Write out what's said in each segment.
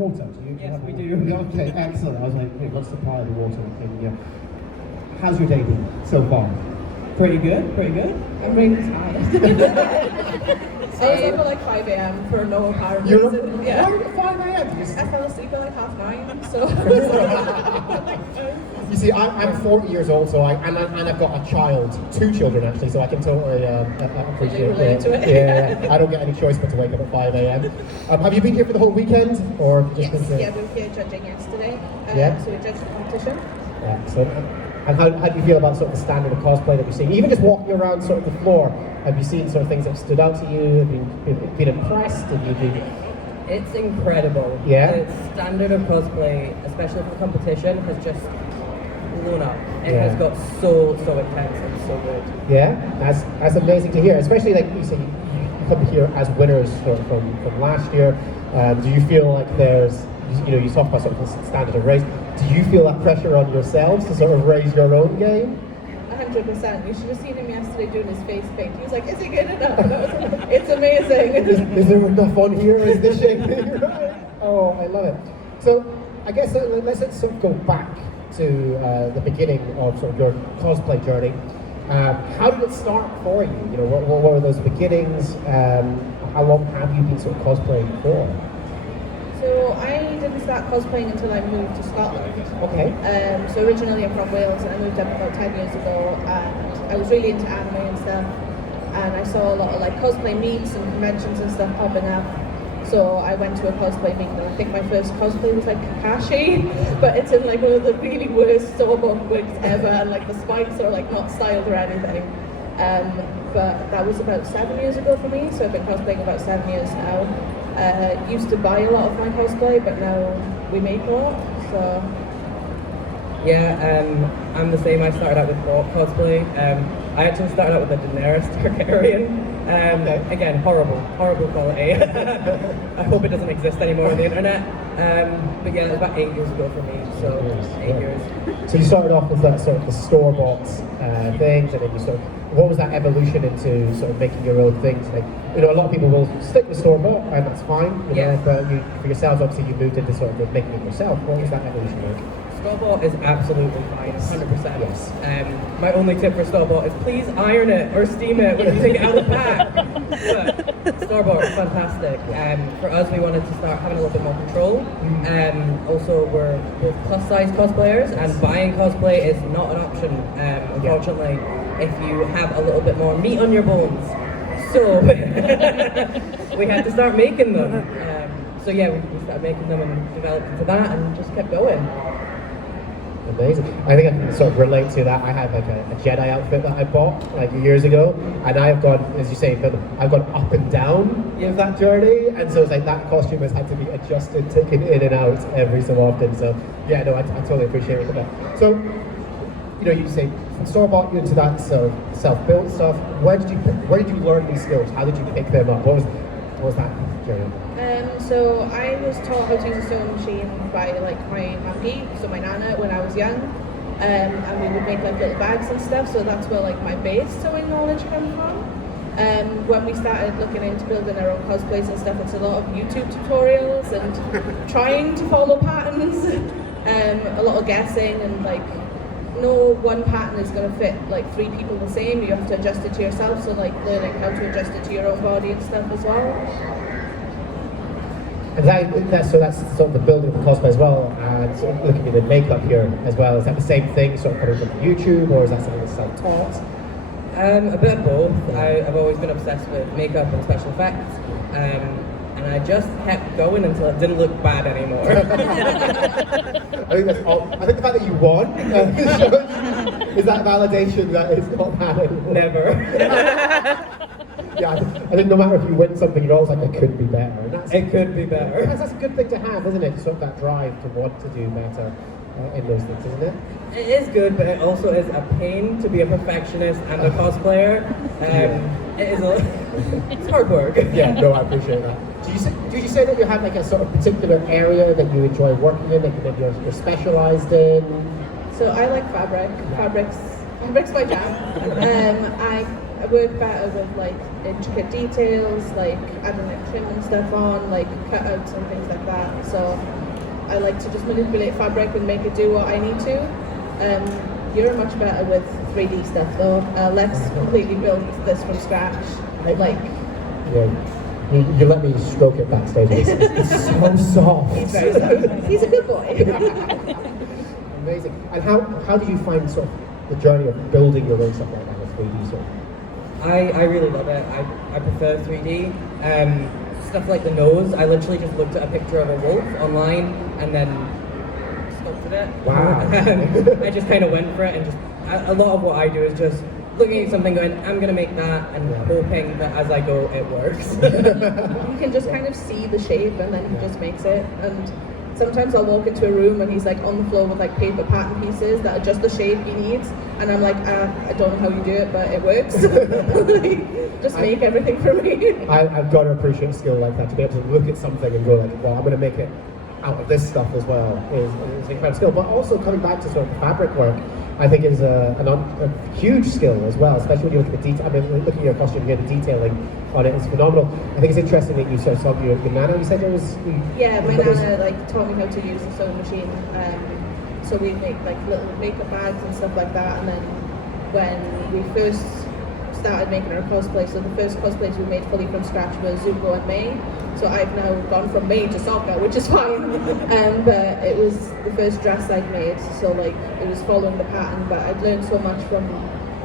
water? Yes, we do. Okay, excellent. I was like, hey, what's the part of the water? And, how's your day been so far? Pretty good, pretty good. I'm really tired. I was up at like 5 a.m. for no apparent reason. Yeah. Why at 5 a.m.? I fell asleep at like 9:30, so. You see, I'm 40 years old, so and I've got a child, 2 children actually, so I can totally appreciate relate to it. Yeah, I don't get any choice but to wake up at 5 a.m. Have you been here for the whole weekend, or just been Yeah, we were here judging yesterday. So we judged the competition. Excellent. And how do you feel about sort of the standard of cosplay that you're seeing? Even just walking around sort of the floor, have you seen sort of things that stood out to you? Have you been impressed? Have you been... It's incredible. Yeah? The standard of cosplay, especially for the competition, has just blown up. It has got so intense and so good. Yeah, that's amazing to hear. Especially like you say, you come here as winners from last year. Do you feel like there's, you talk about sort of the standard of race. Do you feel that pressure on yourselves to sort of raise your own game? 100%. You should have seen him yesterday doing his face paint. He was like, "Is it good enough?" And I was like, "It's amazing." Is there enough on here? Is this shape? Oh, I love it. So I guess let's sort of go back to the beginning of sort of your cosplay journey. How did it start for you? What were those beginnings? How long have you been sort of cosplaying for? So I didn't start cosplaying until I moved to Scotland. Okay. So originally I'm from Wales, and I moved up about 10 years ago, and I was really into anime and stuff, and I saw a lot of like cosplay meets and conventions and stuff popping up. So I went to a cosplay meet, and I think my first cosplay was like Kakashi, but it's in like one of the really worst store-bought wigs ever, and like the spikes are like not styled or anything. But that was about 7 years ago for me, so I've been cosplaying about 7 years now. Used to buy a lot of my cosplay, but now we make more, so... Yeah, I'm the same. I started out with cosplay. I actually started out with a Daenerys Targaryen. Again, horrible quality. I hope it doesn't exist anymore on the internet. But yeah, it was about 8 years ago for me, so 8 years. So you started off with that sort of the store-bought things, and then you what was that evolution into sort of making your own things? Like, a lot of people will stick with store-bought, and that's fine. But for yourselves, obviously, you moved into sort of making it yourself. What was that evolution like? Store-bought is absolutely fine, 100%. Yes. My only tip for store-bought is please iron it or steam it when you take it out of the pack. But store-bought is fantastic. For us, we wanted to start having a little bit more control. Also, we're both plus-size cosplayers, and buying cosplay is not an option, unfortunately, if you have a little bit more meat on your bones. So we had to start making them. So yeah, we started making them and developed into that, and just kept going. Amazing. I think I can sort of relate to that. I had like a Jedi outfit that I bought like years ago, and I have gone, as you say, I've gone up and down with that journey, and so it's like that costume has had to be adjusted, taken in and out every so often. So yeah, no, I totally appreciate that. So you say from store-bought into that sort of self-built stuff. Where did you learn these skills? How did you pick them up? What was that journey? So I was taught how to use a sewing machine by like my auntie, so my nana, when I was young, and we would make like little bags and stuff. So that's where like my base sewing knowledge comes from. When we started looking into building our own cosplays and stuff, it's a lot of YouTube tutorials and trying to follow patterns, a lot of guessing, and like no one pattern is going to fit like 3 people the same. You have to adjust it to yourself, so like learning how to adjust it to your own body and stuff as well. And that's sort of the building of the cosplay as well, and sort of looking at the makeup here as well. Is that the same thing, sort of coming from YouTube, or is that something that's self-taught? A bit of both. I've always been obsessed with makeup and special effects, and I just kept going until it didn't look bad anymore. I think the fact that you won is that validation that it's not bad anymore. Never. Yeah, I think no matter if you win something, you're always like, it could be better. And it could be better. That's a good thing to have, isn't it? Sort of that drive to want to do better in those things, isn't it? It is good, but it also is a pain to be a perfectionist and a cosplayer. It's hard work. Yeah, no, I appreciate that. Do you say that you have like a sort of particular area that you enjoy working in, that you're specialised in? So I like fabric. Fabric's my jam. I work better with like intricate details, like adding like trim and stuff on, like cutouts and things like that. So I like to just manipulate fabric and make it do what I need to. You're much better with 3D stuff though. Lex completely built this from scratch. Like, yeah, you let me stroke it backstage. It's so soft. he's very soft. He's a good boy. Amazing. And how did you find sort of the journey of building your own stuff like that with 3D sort of? I really love it. I prefer 3D. Stuff like the nose, I literally just looked at a picture of a wolf online and then sculpted it. Wow. I just kind of went for it and just, a lot of what I do is just looking at something going, I'm going to make that and hoping that as I go it works. You can just kind of see the shape and then he just makes it. And sometimes I'll walk into a room and he's like on the floor with like paper pattern pieces that are just the shape he needs, and I'm like, I don't know how you do it, but it works. Like, just make everything for me. I've got to appreciate a skill like that, to be able to look at something and go like, well, I'm going to make it out of this stuff as well is an incredible skill. But also coming back to sort of the fabric work, I think is a huge skill as well, especially when you look at the detail. I mean, looking at your costume here, the detailing on it is phenomenal. I think it's interesting that you sort of saw your nana. You said it was. Yeah, my nana like taught me how to use the sewing machine. So we make like little makeup bags and stuff like that. And then when we first started making our cosplay, so the first cosplays we made fully from scratch were Zuko and May. So I've now gone from May to Sokka, which is fine. But it was the first dress I'd made, so like it was following the pattern. But I'd learned so much from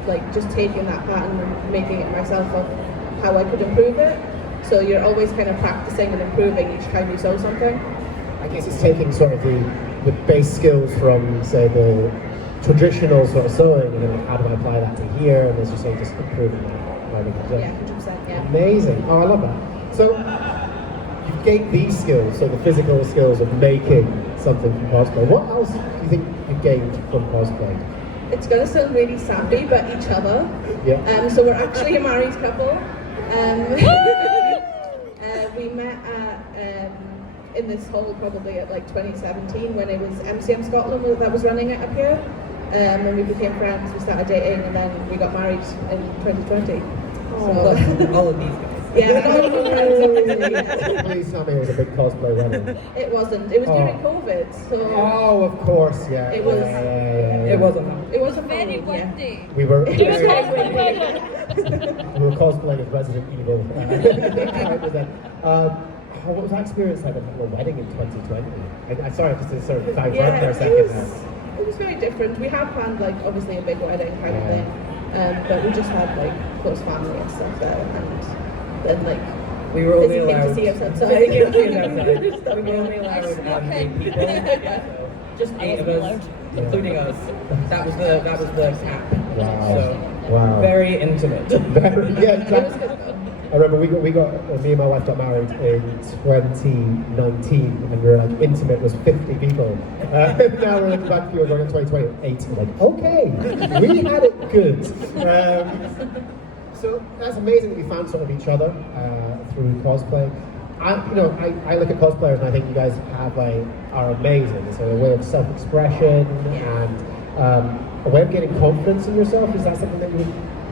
like just taking that pattern and making it myself of how I could improve it. So you're always kind of practicing and improving each time you sew something. I guess it's taking sort of the base skills from, say, the traditional sort of sewing, and then how do I apply that to here, and as you say, just improving that. Yeah, 100%, yeah. Amazing. Oh, I love that. So you've gained these skills, so the physical skills of making something from cosplay. What else do you think you've gained from cosplay? It's gonna sound really sappy, but each other. Yeah. So we're actually a married couple. We met at in this hall probably at like 2017 when it was MCM Scotland that was running it up here. And we became friends, we started dating, and then we got married in 2020. So, All of these guys. yeah, all of our friends. Please tell me it was a big cosplay running. It wasn't. It was during COVID, so Oh, of course, yeah. It was- It wasn't. it was a Very fun one, yeah. windy. We were It was very windy. we were cosplaying as Resident Evil. What was that experience like at your wedding in 2020? I'm sorry, just to sort of divert Yeah, for a second. it was very different. We had planned like obviously a big wedding kind of thing, but we just had like close family and stuff there, and then like We were only Lizzie came allowed. to see us outside. Lizzie came to see us outside. We were only allowed Okay. 8 people. So just 8 of us, including us. That was the cap. Wow. So Wow. very intimate. Yeah, It was exactly. good though. I remember me and my wife got married in 2019, and we were like, intimate was 50 people. Now we're looking back, we're going in 2020, 80. We're like, okay, we had it good. So that's amazing that you found sort of each other through cosplay. I look at cosplayers and I think you guys are amazing. So a way of self-expression and a way of getting confidence in yourself. Is that something that you?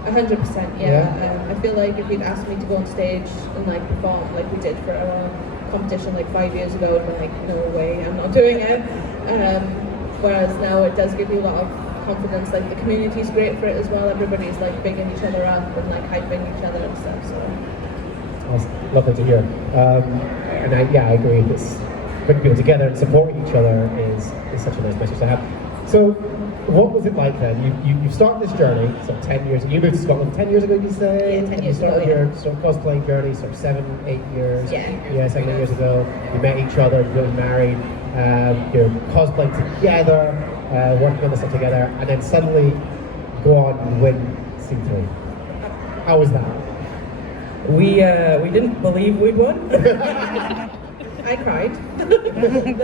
100%, yeah. I feel like if you'd asked me to go on stage and like perform like we did for our competition like 5 years ago, I'd be like, no way, I'm not doing it. Whereas now it does give you a lot of confidence. Like the community's great for it as well. Everybody's like bigging each other up and like hyping each other and stuff. So Awesome. Lovely to hear. And I agree. This putting people together and supporting each other is such a nice message to have. So, what was it like then? You started this journey, so 10 years. You moved to Scotland 10 years ago, you say? Yeah, 10 You years ago, started yeah. your sort of cosplaying journey, sort of 7-8 years. Yeah. 7 8 years ago. You met each other, you got married. You're cosplaying together, working on this stuff together, and then suddenly go on and win C3. How was that? We didn't believe we'd won. I cried.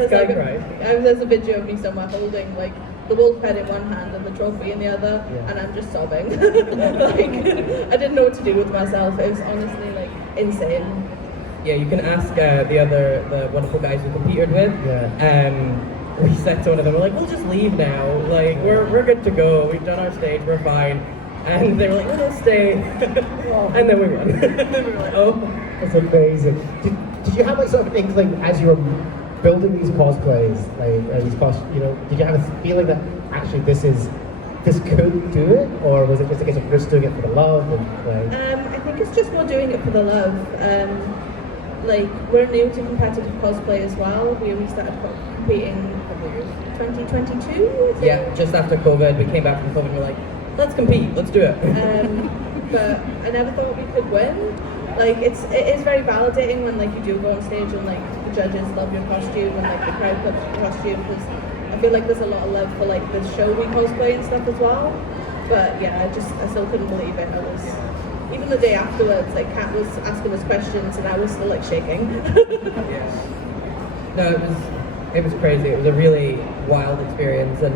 Sky cried. There's a video of me somewhere holding like the wolf head in one hand and the trophy in the other, Yeah. and I'm just sobbing. Like I didn't know what to do with myself. It was honestly like insane. Yeah, you can ask the wonderful guys we competed with. Yeah. We said to one of them, we're like, we'll just leave now. Like we're good to go. We've done our stage. We're fine. And they were like, "Oh, stay," and then we won. And then we were like, "Oh." That's amazing. Did you have like sort of an inkling as you were building these cosplays, like these did you have a feeling that actually this could do it, or was it just a case of just doing it for the love? I think it's just more doing it for the love. Like we're new to competitive cosplay as well. We started competing probably 2022. Yeah, just after COVID, we came back from COVID and we're like, let's compete, let's do it. But I never thought we could win. Like it is very validating when like you do go on stage and like the judges love your costume and like the crowd loves your costume, because I feel like there's a lot of love for like the show we cosplay and stuff as well. But yeah, I still couldn't believe it. Even the day afterwards, like Kat was asking us questions and I was still like shaking. Yeah. No, it was crazy. It was a really wild experience, and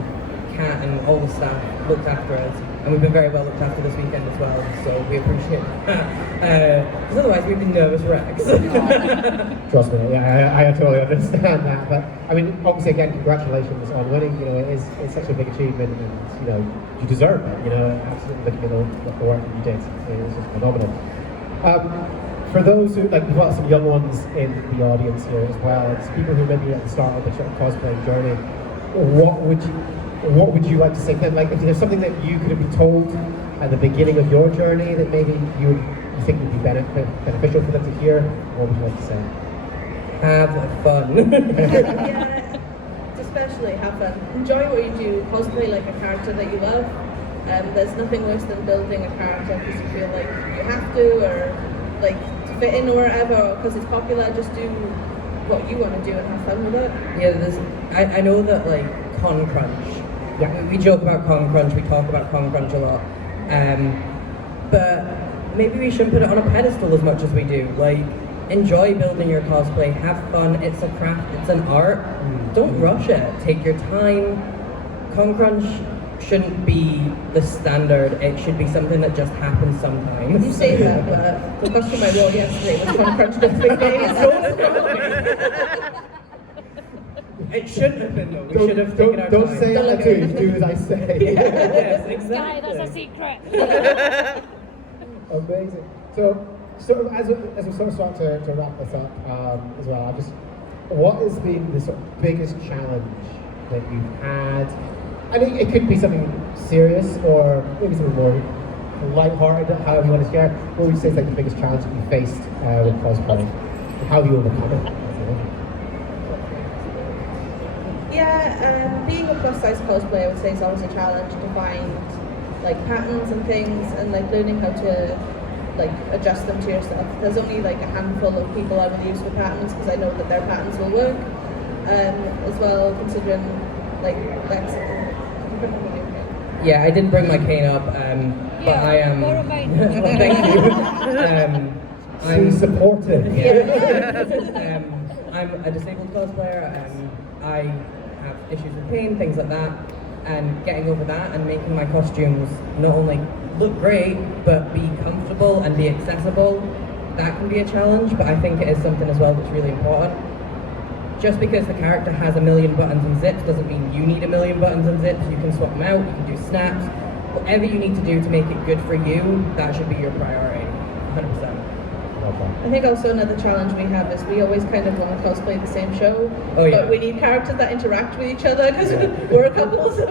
Kat and all the staff looked after us, and we've been very well looked after this weekend as well, so we appreciate that. Because otherwise we'd be nervous wrecks. Trust me, yeah, I totally understand that. But I mean, obviously, again, congratulations on winning. You know, it's such a big achievement, and you know, you deserve it. You know, absolutely looking at the work that you did, it's just phenomenal. For those who, like, we've got some young ones in the audience here as well. It's people who maybe at the start of the sort of cosplaying journey. What would you like to say to them? Like, if there's something that you could have been told at the beginning of your journey that maybe you think would be beneficial for them to hear, what would you like to say? Have fun. Yeah, especially have fun. Enjoy what you do. Cosplay like a character that you love. There's nothing worse than building a character because you feel like you have to, or like to fit in or whatever, or because it's popular. Just do what you want to do and have fun with it. Yeah, I know that like Con Crunch. Yeah, we joke about Con Crunch. We talk about Con Crunch a lot. But maybe we shouldn't put it on a pedestal as much as we do. Like, enjoy building your cosplay. Have fun. It's a craft. It's an art. Don't rush it. Take your time. Con Crunch shouldn't be the standard. It should be something that just happens sometimes. You say that, but the costume I wore yesterday was Con Crunch just 3 days. It shouldn't have been though. We should have taken our don't time. say that too. Do as I say. Yes, exactly. Guy, that's a secret. Amazing. So as we sort of start to wrap this up as well, what has been the sort of biggest challenge that you've had? I mean, it could be something serious or maybe something more lighthearted, however you want to share. What would you say is like the biggest challenge that you faced with cosplay? How have you overcome it? Yeah, being a plus size cosplayer, I would say is always a challenge to find like patterns and things, and like learning how to like adjust them to yourself. There's only like a handful of people I will use for patterns because I know that their patterns will work. As well, considering like yeah, I didn't bring my cane up, but I am. Borrow mine. Well, thank you. I'm supportive. Yeah. I'm a disabled cosplayer. I have issues with pain, things like that, and getting over that and making my costumes not only look great but be comfortable and be accessible, that can be a challenge, but I think it is something as well that's really important. Just because the character has a million buttons and zips doesn't mean you need a million buttons and zips. You can swap them out, you can do snaps, whatever you need to do to make it good for you, that should be your priority, 100%. I think also another challenge we have is we always kind of want to cosplay the same show, but we need characters that interact with each other because we're a couple. So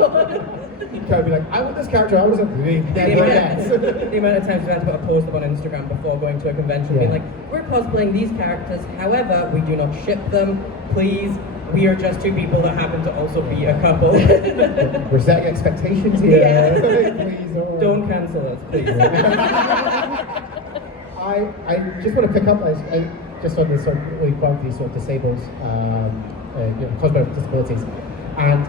You can't be like, I want this character, I want this. The amount of times we had to put a post up on Instagram before going to a convention, being like, we're cosplaying these characters, however, we do not ship them, please. We are just two people that happen to also be a couple. We're setting expectations here. Yeah. Please, Don't cancel us, please. I just want to pick up just on this sort of really about these sort of disabled, cosplay with disabilities, and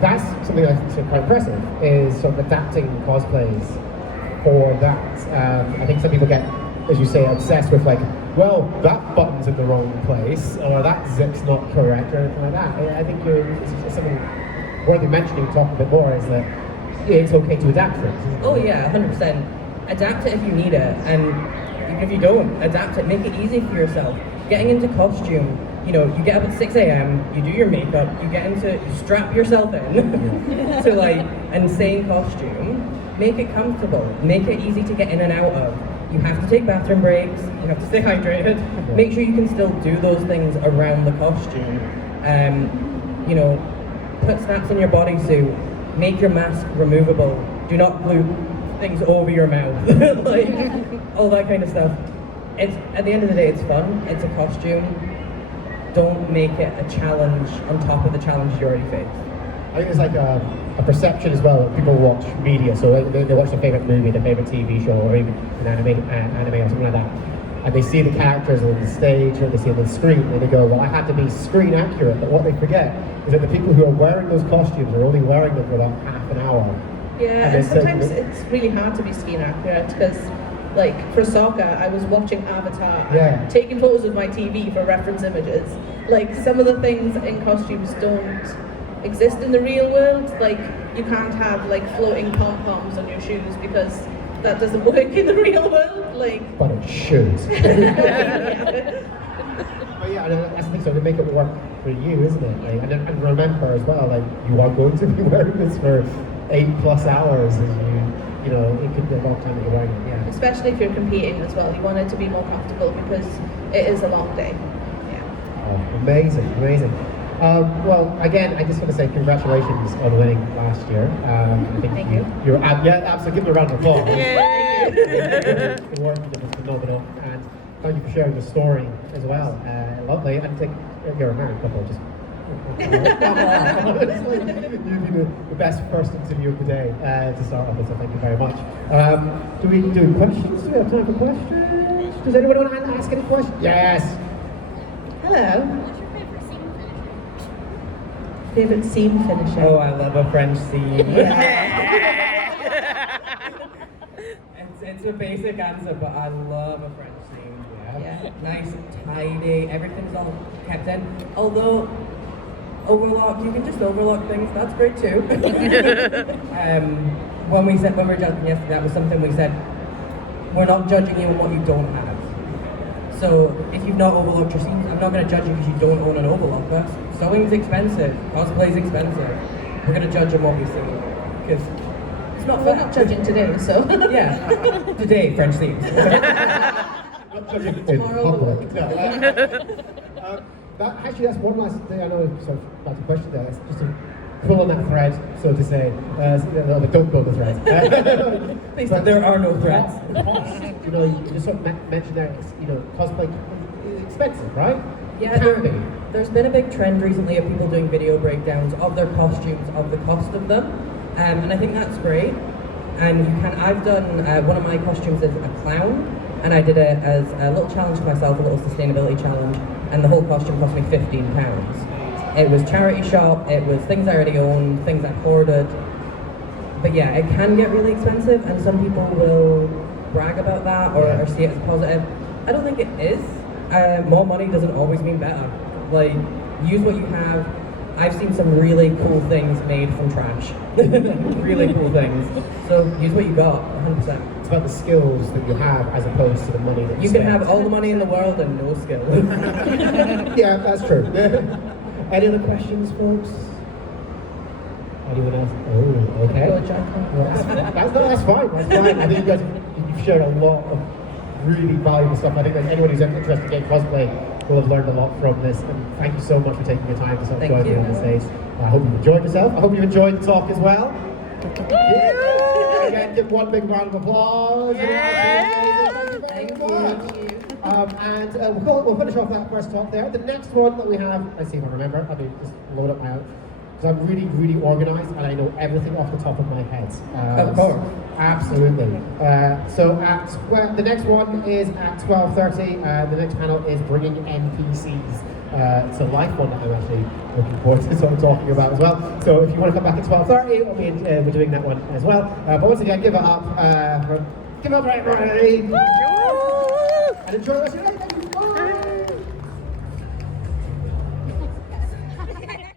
that's something that's quite impressive. Is sort of adapting cosplays for that. I think some people get, as you say, obsessed with like, well, that button's in the wrong place, or that zip's not correct, or anything like that. I think it's something worthy mentioning, talking a bit more, is that it's okay to adapt things. Oh yeah, 100%. Adapt it if you need it, and even if you don't, adapt it, make it easy for yourself. Getting into costume, you get up at 6 a.m, you do your makeup, you strap yourself in to like, and stay in costume. make it comfortable, make it easy to get in and out of. You have to take bathroom breaks, you have to stay hydrated, make sure you can still do those things around the costume. You know, put snaps in your bodysuit, make your mask removable, do not glue things over your mouth, like all that kind of stuff. It's, at the end of the day, it's fun, it's a costume. Don't make it a challenge on top of the challenges you already face. I think it's like a perception as well. People watch media, so they watch their favorite movie, their favorite TV show, or even an anime or something like that, and they see the characters on the stage or they see on the screen, and they go, "Well, I had to be screen accurate." But what they forget is that the people who are wearing those costumes are only wearing them for about half an hour. Yeah, and sometimes it's really hard to be screen accurate because, like, for soccer, I was watching Avatar and taking photos of my TV for reference images. Like, some of the things in costumes don't exist in the real world. Like, you can't have like floating pom-poms on your shoes because that doesn't work in the real world. Like, but it should. But yeah, I think so. To make it work for you, isn't it? Like, and remember as well, like, you are going to be wearing this for 8+ hours, and you know, it could be a long time that you're wearing it. Yeah. Especially if you're competing as well, you want it to be more comfortable because it is a long day. Yeah. Oh, amazing, amazing. Well, again, I just want to say congratulations on winning last year. I think Thank you. You're absolutely, give them a round of applause. Yay! The work you did was phenomenal, and thank you for sharing your story as well. Lovely, and you're a married couple, just. You've been the best first interview of the day to start off with, so thank you very much. Do we do questions? Do we have time for questions? Does anyone want to ask any questions? Yes. Hello. What's your favorite scene finisher? Favorite scene finisher? Oh, I love a French scene. It's a basic answer, but I love a French scene. Yeah. Nice and tidy, everything's all kept in. Although, overlock, you can just overlock things, that's great too. When we were judging yesterday, that was something we said, we're not judging you on what you don't have. So if you've not overlocked your scenes, I'm not going to judge you because you don't own an overlocker. Sewing's expensive, cosplay's expensive. We're going to judge on what we see, because it's not We're fair. not judging today, so. Yeah, today, French scenes. Not judging in public. No, actually, that's one last thing I know. Sort of that's a question there. It's just to pull on that thread, so to say. Don't pull the thread. Please, there are no threats. Cost. You know, you just sort of mentioned there. You know, cosplay is expensive, right? Yeah, there's been a big trend recently of people doing video breakdowns of their costumes, of the cost of them, and I think that's great. And you can. I've done one of my costumes as a clown. And I did it as a little challenge to myself, a little sustainability challenge, and the whole costume cost me £15. It was charity shop, it was things I already owned, things I hoarded. But yeah, it can get really expensive, and some people will brag about that or see it as positive. I don't think it is. More money doesn't always mean better. Like, use what you have. I've seen some really cool things made from trash. Really cool things. So use what you got, 100%. It's about the skills that you have as opposed to the money that you can spend. have all the money in the world and no skills. Yeah, that's true. Any other questions, folks? Anyone else? Oh, okay. Go, Jack. Well, that's fine. That's fine. I think you guys you've shared a lot of really valuable stuff. I think that anyone who's interested in cosplay will have learned a lot from this. And thank you so much for taking your time to sort of join me on this stage. I hope you've enjoyed yourself. I hope you enjoyed the talk as well. Yeah. Again, give one big round of applause. Thank you very much. And we'll finish off that first talk there. The next one that we have, let's see if I remember. I mean, just load up my out. Because I'm really, really organised and I know everything off the top of my head. Of course. Absolutely. So the next one is at 12:30. The next panel is bringing NPCs. It's a live one that I'm actually looking forward to sort of talking about as well. So if you want to come back at 12:30, we're doing that one as well. But once again, give it up for everybody. And enjoy the rest of your day.